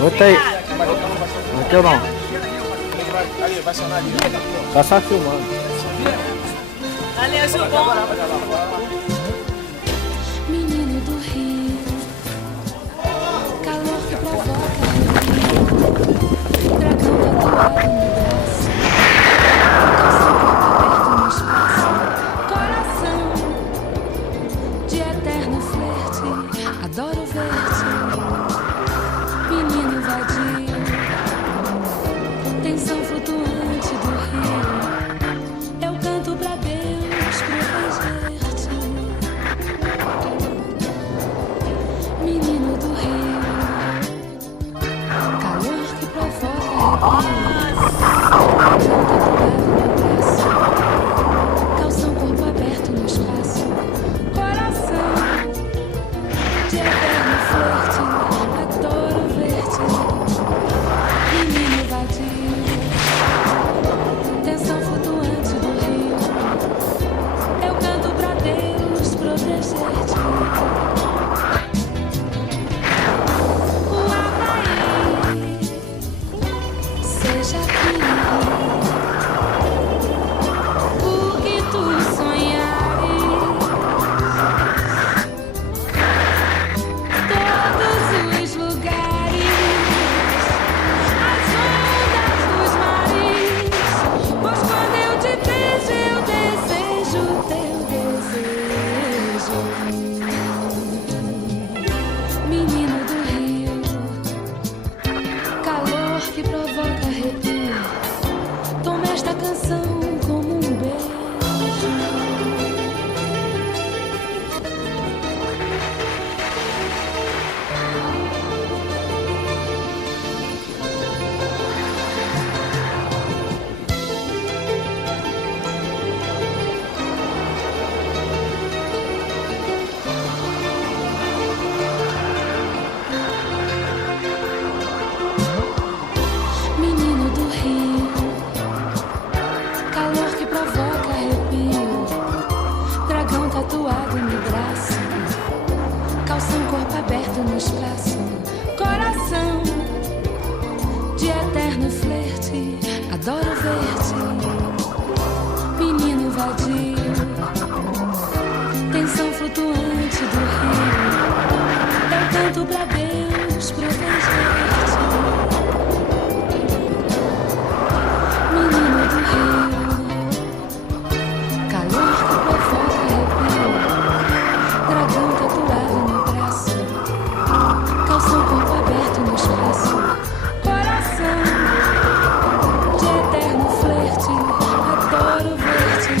Outra aí. Aqui ou não? Ali, vai sonar ali. Tá só filmando. Valeu, Gilbom. Menino do Rio, calor que provoca dragão tatuado no braço, calção aberto no espaço, coração de eterno flerte, adoro ver-te, menino vadio, tensão flutuante do rio, eu canto pra Deus proteger-te. Menino do rio, calor que provoca arrepio, calção corpo aberto no espaço, coração de eterno flerte, adoro ver-te, menino vadio, tensão flutuante do rio, eu canto pra Deus proteger-te. Seja aqui o que tu sonhares, todos os lugares, as ondas dos mares, pois quando eu te vejo eu desejo teu desejo. Menino do rio, calor que provoca arrepio, toma esta canção como um beijo. Menino do rio, calor que provoca arrepio, dragão tatuado no braço, calção corpo aberto no espaço, coração de eterno flerte, adoro ver-te, menino vadio, tensão flutuante do rio, eu canto pra Deus proteger-te. Menino do rio, calor que provoca arrepio, dragão tatuado no braço, calção corpo aberto no espaço, coração de eterno flerte, adoro ver-te,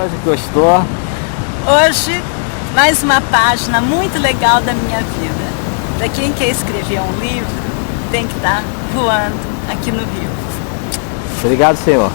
Hoje gostou? Hoje, mais uma página muito legal da minha vida. Para quem quer escrever um livro, tem que estar voando aqui no Rio. Obrigado, senhor.